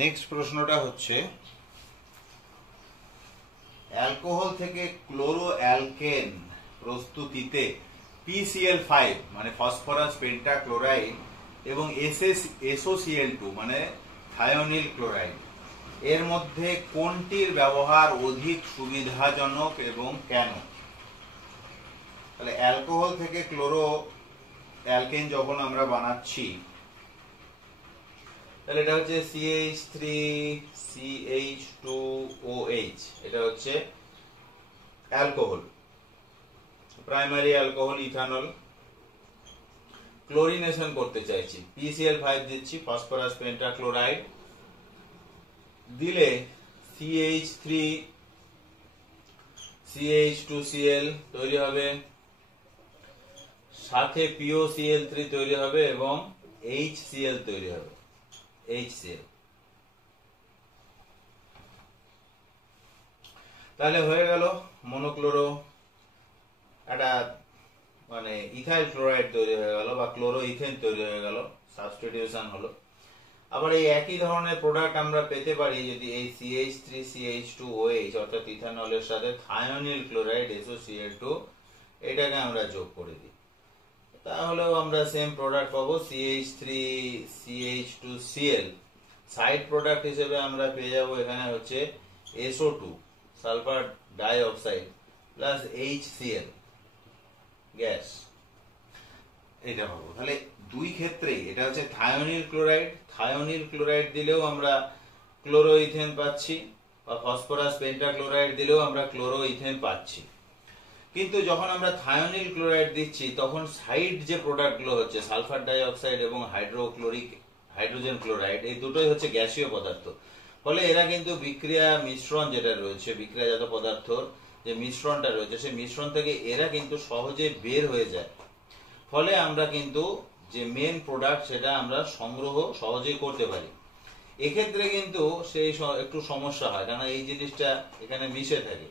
Next প্রশ্নটা হচ্ছে alcohol থেকে ক্লোরো অ্যালকেন প্রস্তুতিতে PCl5 মানে ফসফরাস পেন্টাক্লোরাইড এবং SOCl2 মানে থায়োনিল ক্লোরাইড এর মধ্যে কোনটির ব্যবহার অধিক সুবিধাজনক এবং কেন? তাহলে অ্যালকোহল থেকে ক্লোরো অ্যালকেন যখন আমরা বানাচ্ছি তাহলে এটা হচ্ছে CH3CH2OH, এটা হচ্ছে alcohol, primary alcohol ethanol. Chlorination করতে চাইছি, PCl5 দিচ্ছি, ফসফরাস পেন্টাক্লোরাইড দিলে CH3CH2Cl তৈরি হবে, সাথে POCl3 তৈরি হবে এবং HCl তৈরি হবে, HCl। তাহলে হয়ে গেল মনোক্লোরো একটা মানে ইথাইল ক্লোরাইড তৈরি হয়ে গেল বা ক্লোরো ইথেন তৈরি হয়ে গেল, সাবস্টিটিউশন হলো। আবার এই একই ধরনের প্রোডাক্ট আমরা পেতে পারি যদি এই CH3CH2OH অর্থাৎ ইথানলের সাথে থায়োনিল ক্লোরাইড SOCl2 এটাকে আমরা যোগ করে দিই, তাহলেও আমরা সেম প্রোডাক্ট পাবো CH3CH2Cl। সাইড প্রোডাক্ট হিসেবে আমরা পেয়ে যাবো এখানে হচ্ছে SO2 sulphur die oxide plus HCl gas, এটা পাবো। তাহলে দুই ক্ষেত্রেই এটা হচ্ছে থায়োনিল ক্লোরাইড, থায়োনিল ক্লোরাইড দিলেও আমরা ক্লোরো ইথেন পাচ্ছি, বা ফসফরাস পেন্টাক্লোরাইড দিলেও আমরা ক্লোরো ইথেন পাচ্ছি। কিন্তু যখন আমরা থায়োনিল ক্লোরাইড দিচ্ছি তখন সাইড যে প্রোডাক্টগুলো হচ্ছে সালফার ডাই অক্সাইড এবং হাইড্রোজেন ক্লোরাইড, এই দুটোই হচ্ছে গ্যাসীয় পদার্থ। ফলে এরা কিন্তু বিক্রিয়া মিশ্রণ যেটা রয়েছে, বিক্রিয়াজাত পদার্থর যে মিশ্রণটা রয়েছে সেই মিশ্রণ থেকে এরা কিন্তু সহজে বের হয়ে যায়। ফলে আমরা কিন্তু যে মেন প্রোডাক্ট সেটা আমরা সংগ্রহ সহজেই করতে পারি। এক্ষেত্রে কিন্তু সেই একটু সমস্যা হয়, কারণ এই জিনিসটা এখানে মিশে থাকে।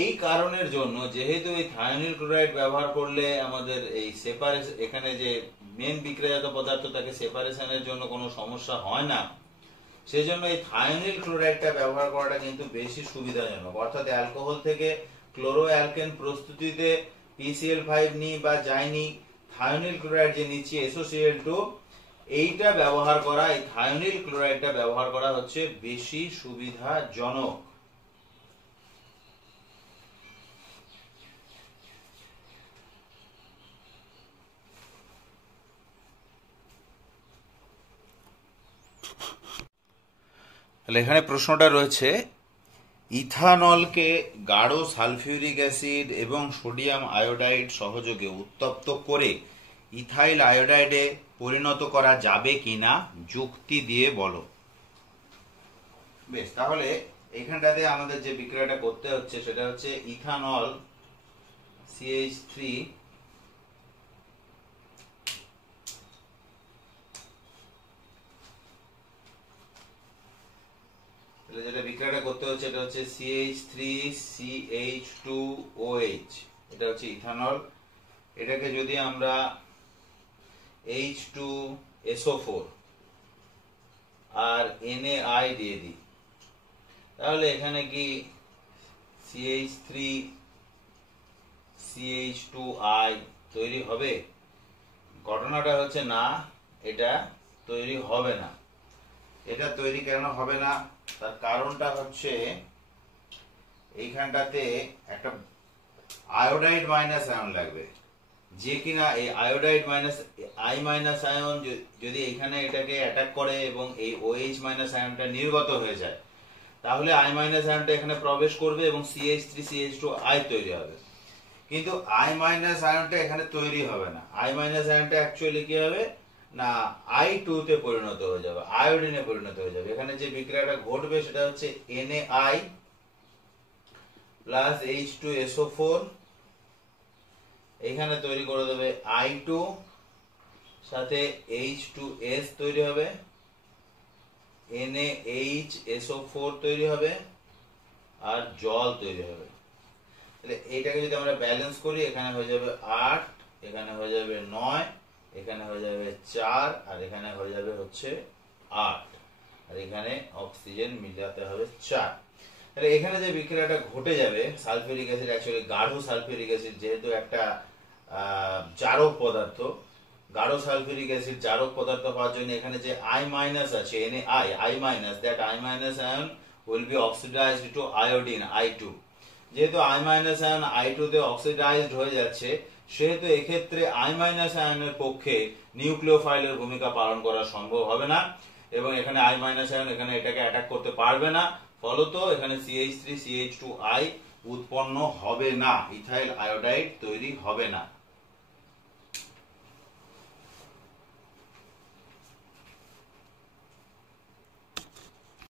এই কারণের জন্য যেহেতু এই থায়োনিল ক্লোরাইড ব্যবহার করলে আমাদের এই সেপারেশন, এখানে যে মেন বিক্রিয়াজাত পদার্থ তাকে সেপারেশনের জন্য কোনো সমস্যা হয় না, সেজন্য এই থায়োনিল ক্লোরাইডটা ব্যবহার করাটা কিন্তু বেশি সুবিধাজনক। অর্থাৎ অ্যালকোহল থেকে ক্লোরো অ্যালকেন প্রস্তুতিতে PCl5 নিই বা যাইনি, থায়োনিল ক্লোরাইড যে নিচ্ছি SOCl2, এইটা ব্যবহার করা, এই থায়োনিল ক্লোরাইডটা ব্যবহার করা হচ্ছে বেশি সুবিধাজনক। তাহলে এখানে প্রশ্নটা রয়েছে ইথানলকে গাঢ় সালফিউরিক অ্যাসিড এবং সোডিয়াম আয়োডাইড সহযোগে উত্তপ্ত করে ইথাইল আয়োডাইডে পরিণত করা যাবে কিনা যুক্তি দিয়ে বলো। বেশ, তাহলে এখানটাতে আমাদের যে বিক্রিয়াটা করতে হচ্ছে সেটা হচ্ছে ইথানল CH3 যেটা বিক্রিয়াটা করতে হচ্ছে এটা হচ্ছে CH3CH2OH, এটা হচ্ছে ইথানল। এটাকে যদি আমরা H2SO4 আর NaI দিয়ে দিই তাহলে এখানে কি CH3CH2I তৈরি হবে? ঘটনাটা হচ্ছে না, এটা তৈরি হবে না। এটা তৈরি কেন হবে না তার কারণটা হচ্ছে এইখানটাতে একটা আয়োডাইড মাইনাস আয়ন লাগবে, যে কিনা এই আয়োডাইড মাইনাস I- আয়ন যদি এখানে এটাকে অ্যাটাক করে এবং এই OH মাইনাস আয়নটা নির্গত হয়ে যায় তাহলে I- আয়নটা এখানে প্রবেশ করবে এবং CH3CH2I তৈরি হবে। কিন্তু I- আয়নটা এখানে তৈরি হবে না। I- আয়নটা অ্যাকচুয়ালি কি হবে না I2 তে পরিণত হয়ে যাবে, আয়োডিনে পরিণত হয়ে যাবে। এখানে যে বিক্রিয়াটা ঘটবে সেটা হচ্ছে NaI প্লাস H2SO4, এখানে তৈরি করে দেবে I2, সাথে H2S তৈরি হবে, NaHSO4 তৈরি হবে আর জল তৈরি হবে। তাহলে এইটাকে যদি আমরা ব্যালেন্স করি এখানে হয়ে যাবে 8, এখানে হয়ে যাবে 9, এখানে হয়ে যাবে 4 আর এখানে হয়ে যাবে হচ্ছে 8। আর এখানে অক্সিজেন মিলাতে হবে 4। তাহলে এখানে যে বিক্রিয়াটা ঘটে যাবে, সালফিউরিক অ্যাসিড অ্যাকচুয়ালি গাঢ় সালফিউরিক অ্যাসিড, যেহেতু একটা জারক পদার্থ, গাঢ় সালফিউরিক অ্যাসিড জারক পদার্থ হওয়ার জন্য এখানে যে I মাইনাস আছে, I minus, that I minus ion will be oxidised to iodine I2। যেহেতু I মাইনাস আয়ন I2 তে অক্সিডাইজড হয়ে যাচ্ছে, সেহেতু এক্ষেত্রে I মাইনাস আয়নের পক্ষে নিউক্লিওফাইলের ভূমিকা পালন করা সম্ভব হবে না, এবং এখানে I মাইনাস আয়ন এখানে এটাকে অ্যাটাক করতে পারবে না, ফলত এখানে CH3CH2I উৎপন্ন হবে না, ইথাইল আয়োডাইড তৈরি হবে না।